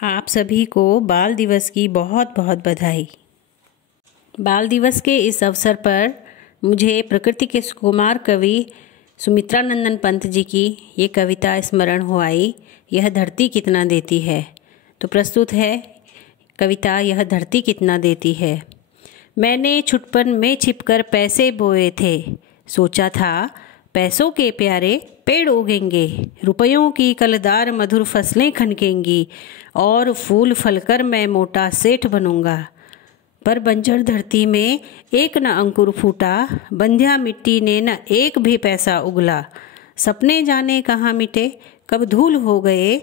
आप सभी को बाल दिवस की बहुत बहुत बधाई। बाल दिवस के इस अवसर पर मुझे प्रकृति के सुकुमार कवि सुमित्रानंदन पंत जी की ये कविता स्मरण हो आई। यह धरती कितना देती है। तो प्रस्तुत है कविता यह धरती कितना देती है। मैंने छुटपन में छिपकर पैसे बोए थे, सोचा था पैसों के प्यारे पेड़ उगेंगे, रुपयों की कलदार मधुर फसलें खनकेंगी और फूल फलकर मैं मोटा सेठ बनूंगा। पर बंजर धरती में एक न अंकुर फूटा, बंध्या मिट्टी ने न एक भी पैसा उगला। सपने जाने कहाँ मिटे, कब धूल हो गए।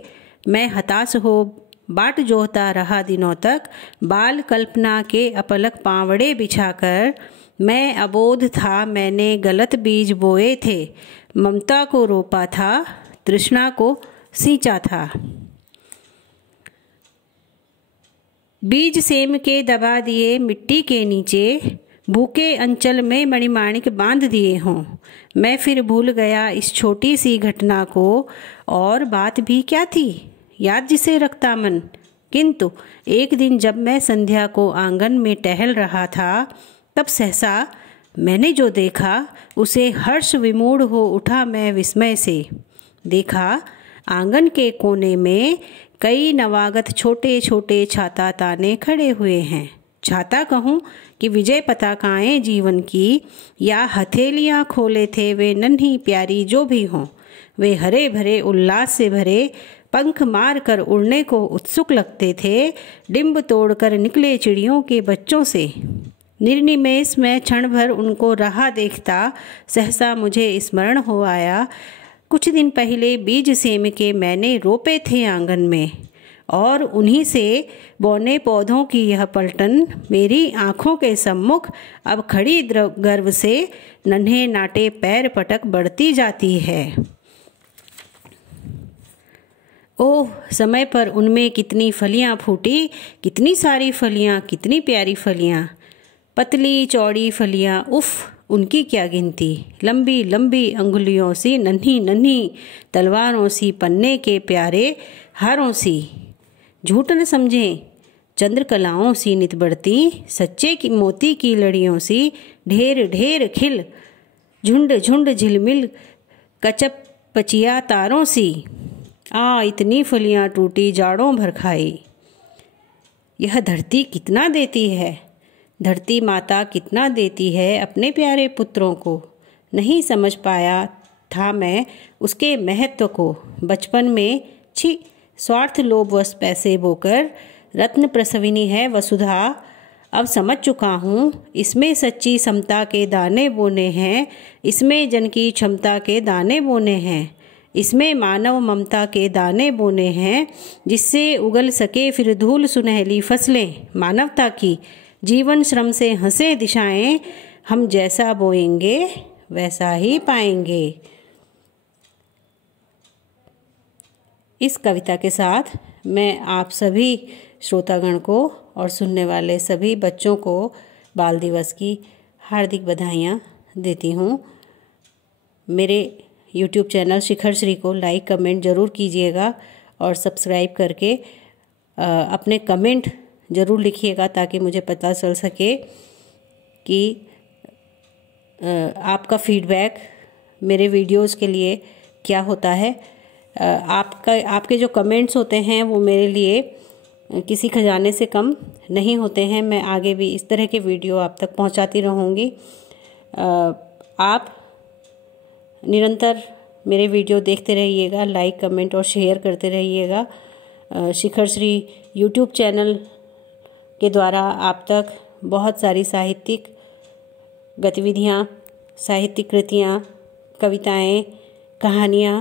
मैं हताश हो बाट जोहता रहा दिनों तक, बाल कल्पना के अपलक पावड़े बिछाकर। मैं अबोध था, मैंने गलत बीज बोए थे, ममता को रोपा था, तृष्णा को सींचा था। बीज सेम के दबा दिए मिट्टी के नीचे, भूखे अंचल में मणिमाणिक बांध दिए हों। मैं फिर भूल गया इस छोटी सी घटना को, और बात भी क्या थी याद जिसे रखता मन। किंतु एक दिन जब मैं संध्या को आंगन में टहल रहा था, तब सहसा मैंने जो देखा उसे हर्ष विमूढ़ हो उठा मैं विस्मय से। देखा आंगन के कोने में कई नवागत छोटे छोटे छाता ताने खड़े हुए हैं। छाता कहूँ कि विजय पताकाएं जीवन की, या हथेलियाँ खोले थे वे नन्ही प्यारी जो भी हों। वे हरे भरे उल्लास से भरे, पंख मार कर उड़ने को उत्सुक लगते थे, डिंब तोड़कर निकले चिड़ियों के बच्चों से। निर्निमेष में क्षण भर उनको रहा देखता, सहसा मुझे स्मरण हो आया, कुछ दिन पहले बीज सेम के मैंने रोपे थे आंगन में, और उन्हीं से बौने पौधों की यह पलटन मेरी आँखों के सम्मुख अब खड़ी गर्व से नन्हे नाटे पैर पटक बढ़ती जाती है। ओह समय पर उनमें कितनी फलियां फूटी, कितनी सारी फलियां, कितनी प्यारी फलियां, पतली चौड़ी फलियां, उफ उनकी क्या गिनती। लंबी लंबी अंगुलियों सी, नन्ही नन्ही तलवारों सी, पन्ने के प्यारे हारों सी, झूठ न समझें चंद्रकलाओं सी नित बढ़ती, सच्चे की मोती की लड़ियों सी, ढेर ढेर खिल, झुंड झुंड झिलमिल कचप पचिया तारों सी। इतनी फलियां टूटी जाड़ों भर खाई। यह धरती कितना देती है। धरती माता कितना देती है अपने प्यारे पुत्रों को। नहीं समझ पाया था मैं उसके महत्व को बचपन में। छी स्वार्थ लोभवश पैसे बोकर रत्न प्रसविनी है वसुधा। अब समझ चुका हूँ इसमें सच्ची समता के दाने बोने हैं, इसमें जन की क्षमता के दाने बोने हैं, इसमें मानव ममता के दाने बोने हैं, जिससे उगल सके फिर धूल सुनहली फसलें मानवता की। जीवन श्रम से हंसे दिशाएं, हम जैसा बोएंगे वैसा ही पाएंगे। इस कविता के साथ मैं आप सभी श्रोतागण को और सुनने वाले सभी बच्चों को बाल दिवस की हार्दिक बधाइयाँ देती हूँ। मेरे YouTube चैनल शिखर श्री को लाइक कमेंट ज़रूर कीजिएगा और सब्सक्राइब करके अपने कमेंट ज़रूर लिखिएगा, ताकि मुझे पता चल सके कि आपका फीडबैक मेरे वीडियोस के लिए क्या होता है। आपके जो कमेंट्स होते हैं वो मेरे लिए किसी खजाने से कम नहीं होते हैं। मैं आगे भी इस तरह के वीडियो आप तक पहुंचाती रहूंगी। आप निरंतर मेरे वीडियो देखते रहिएगा, लाइक कमेंट और शेयर करते रहिएगा। शिखर श्री YouTube चैनल के द्वारा आप तक बहुत सारी साहित्यिक गतिविधियाँ, साहित्यिक कृतियाँ, कविताएं, कहानियाँ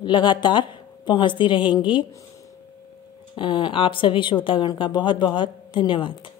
लगातार पहुँचती रहेंगी। आप सभी श्रोतागण का बहुत बहुत धन्यवाद।